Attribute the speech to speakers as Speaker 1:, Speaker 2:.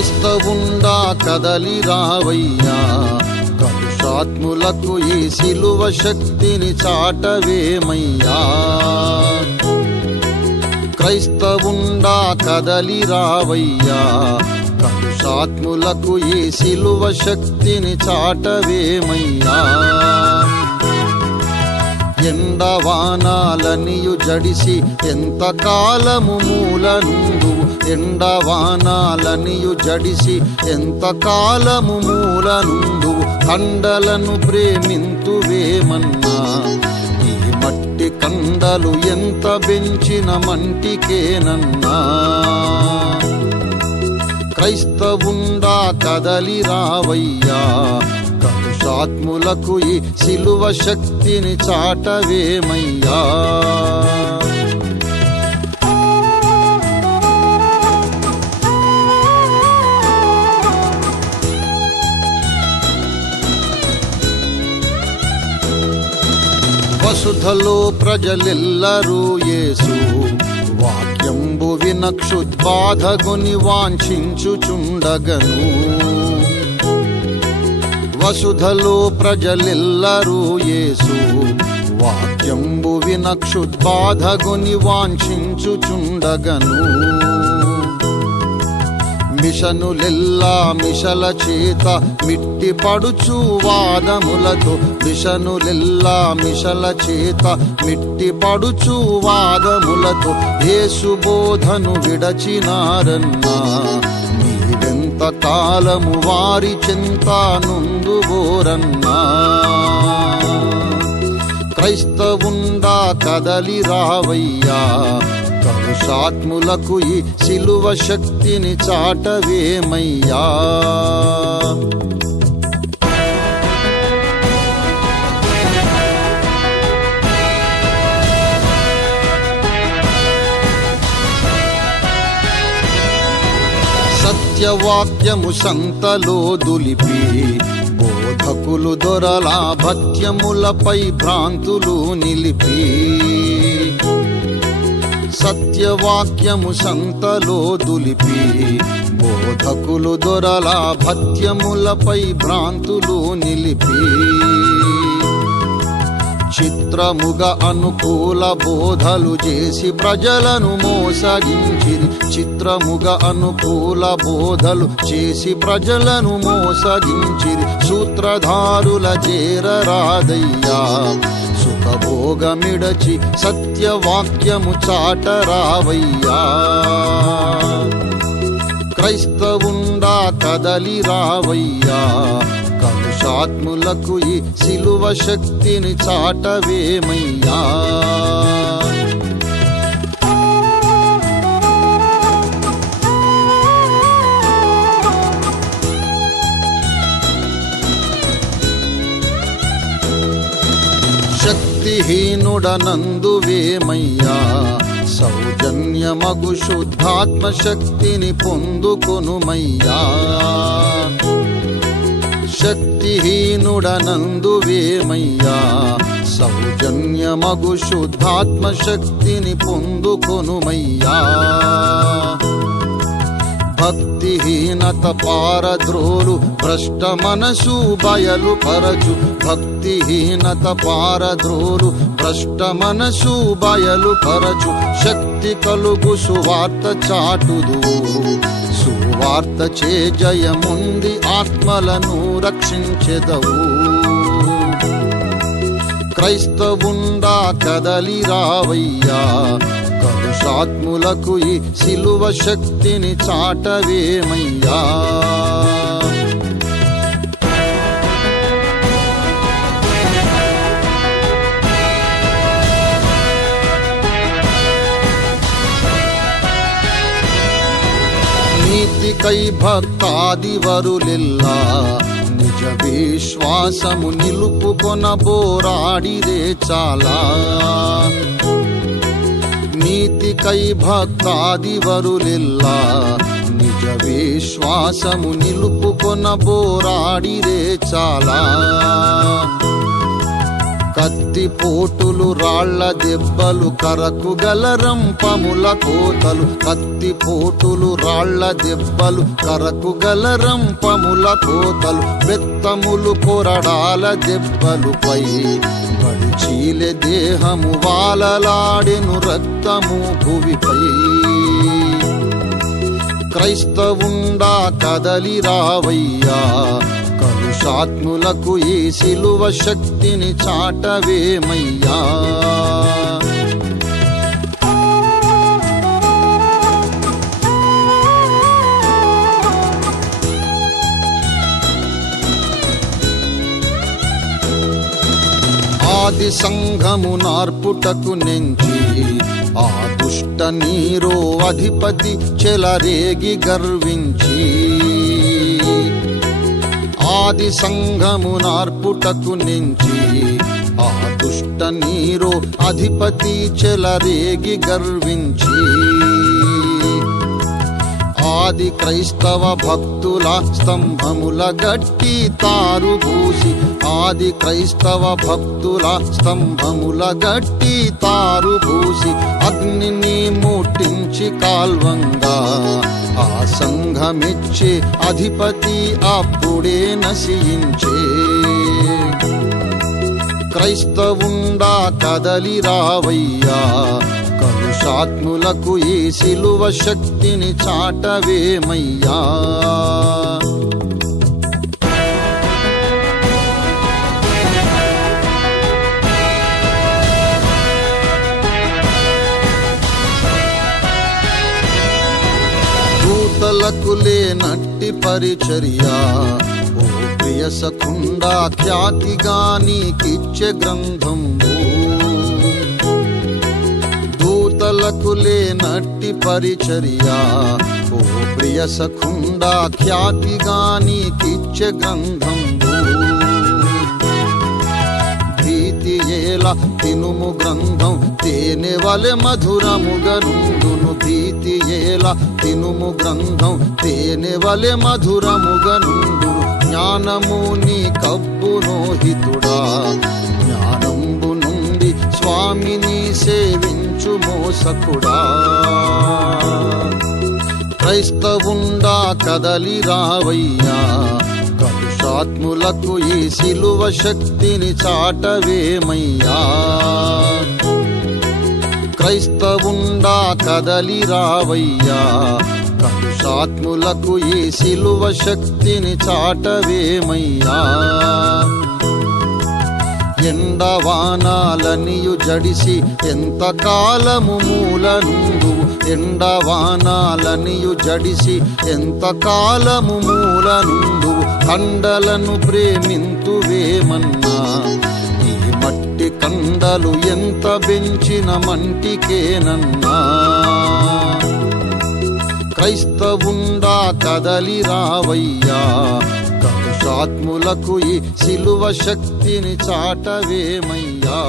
Speaker 1: క్రైస్తవుండా కదలి రావయ్యా. కలుషాత్ములకు ఈ శిలువ శక్తిని చాటవేమయ్యా. క్రైస్తవుండా కదలి రావయ్యా. కలుషాత్ములకు ఈ శిలువ శక్తిని చాటవేమయ్యా. ఎండవానాలనియు జడిసి ఎంత కాలము మూలనుండు? ఎండవానాలనియు జడిసి ఎంత కాలము మూలనుండు? కండలను ప్రేమింతువేమన్నా? ఈ మట్టి కండలు ఎంత పెంచిన మంటికేనన్నా? క్రైస్తవుండా కదలి రావయ్యా ఆత్ములకు ఈ శిలువ శక్తిని చాటవేమయ్యా? వసుధలో ప్రజలెల్లరూ యేసు వాక్యంబు వినక్షుద్బాధగుని వాంఛించుచుండగను. వసుధలో ప్రజలెల్లరూ యేసు. వాక్యంబు వినక్షుద్బాధగుని వాంఛించుచుండగను మిషనులెల్లా మిషల చేత మిట్టి పడుచు వాదములతో మిషనులెల్లా మిషల చేత మిట్టి పడుచు వాదములతో యేసు బోధను విడచినారన్నా. నీవెంత కాలము వారి చింత నుందుబోరన్నా క్రైస్తవుండా కదలి రావయ్యా కలుషాత్ములకు ఈ శిలువ శక్తిని చాటవేమయ్యా. సత్యవాక్యము సంతలో దులిపి బోధకులు దొరలా భత్యములపై భ్రాంతులు నిలిపి. సత్యవాక్యము సంతలో దులిపి బోధకులు దొరలా భత్యములపై భ్రాంతులు నిలిపి. చిత్రముగ అనుకూల బోధలు చేసి ప్రజలను మోసగించిరి. చిత్రముగ అనుకూల బోధలు చేసి ప్రజలను మోసగించిరి. సూత్రధారుల చేరరాదయ్యా సుఖభోగమిడచి సత్యవాక్యము చాటరావయ్యా. క్రైస్తవుండా కదలి రావయ్యా ఆత్ములకు ఈ శిలువ శక్తిని చాటవేమయ్యా? శక్తిహీనుడనందువేమయ్యా? సౌజన్యమగు శుద్ధాత్మ శక్తిని పొందుకొనుమయ్యా? శక్తిహీనుడనందువేమయ్యా? సౌజన్యమగు శుద్ధాత్మ శక్తిని పొందుకొనుమయ్యా. భక్తిహీనత పారద్రోలు భ్రష్ట మనసు బయలు పరచు. భక్తిహీనత పారద్రోలు భ్రష్ట మనసు బయలు పరచు. శక్తి కలుగు సువార్త చాటుదు సువార్త చే జయముంది ఆత్మలను రక్షించెదవు. క్రైస్తవుండా కదలి రావయ్యా కలుషాత్ములకు ఈ శిలువ శక్తిని చాటవేమయ్యా. నీతికై భక్తాదివరులెల్లా నిజ విశ్వాసము నిలుపుకొన బోరాడిరే చాలా. నీతికై భక్తాదివరులెల్లా నిజ విశ్వాసము నిలుపుకొన బోరాడిరే చాలా. కత్తి పోటులు రాళ్ళ దెబ్బలు కరకు గలరంపముల కోతలు. కత్తి పోటులు రాళ్ళ దెబ్బలు కరకు గలరంపముల కోతలు. బెత్తములు కొరడాల దెబ్బలుపై చీల దేహము వాలలాడెను రక్తము భువిపై. క్రైస్తవుండా కదలి రావయ్యా కలుషాత్ములకు ఈ శిలువ శక్తిని చాటవేమయ్యా. ఆది సంఘము నార్పుటకు నెంచి ఆ దుష్ట నీరో అధిపతి చెలరేగి గర్వించి. ఆది సంఘము నార్పుటకు నించి ఆ దుష్ట నీరు అధిపతి చెలరేగి గర్వించి. ఆది క్రైస్తవ భక్తుల స్తంభముల గట్టి తారుబూసి ఆది క్రైస్తవ భక్తుల స్తంభముల గట్టి తారుబూసి అగ్నిని ముట్టించి కాల్వంగా ఆ సంఘమిచ్చి అధిపతి అప్పుడే నశించే. క్రైస్తవుండా కదలి రావయ్యా కలుషాత్ములకు ఈ శిలువ శక్తిని చాటవేమయ్యా. నట్టి లేనట్టి పరిచర్య. ఓ ప్రియ సకుండా ఖ్యాతిగా నీకిచ్చే గ్రంథంబు. దూతలకు లేనట్టి పరిచర్య. ఓ ప్రియ సకుండా ఖ్యాతిగా నీకిచ్చే గ్రంథంబు. భీతి తినుము గ్రంథం తేనె వలె మధురముగా ప్రీతి ఏల. తినుము గ్రంథం తేనె వలె మధురముగా జ్ఞానము నీ కబ్బు హితుడా జ్ఞానంబు నుండి స్వామిని సేవించు మోసకుడా. క్రైస్తవుండా కదలి రావయ్యా. కలుషాత్ములకు ఈ సిలువ శక్తిని చాటవేమయ్యా. క్రైస్తవుండా కదలి రావయ్యా. కలుషాత్ములకు ఈ సిలువ శక్తిని చాటవేమయ్యా. ఎండవానాలనియు జడిసి ఎంత కాలము మూలనుండు ఎండవానాలనియు జడిసి ఎంత కాలము మూలనుండు కండలను ప్రేమింతువేమన్నా? ఈ మట్టి కండలు ఎంత పెంచిన మంటికేనన్నా? క్రైస్తవుండా కదలి రావయ్యా కలుషాత్ములకు ఈ సిలువ శక్తిని చాటవేమయ్యా?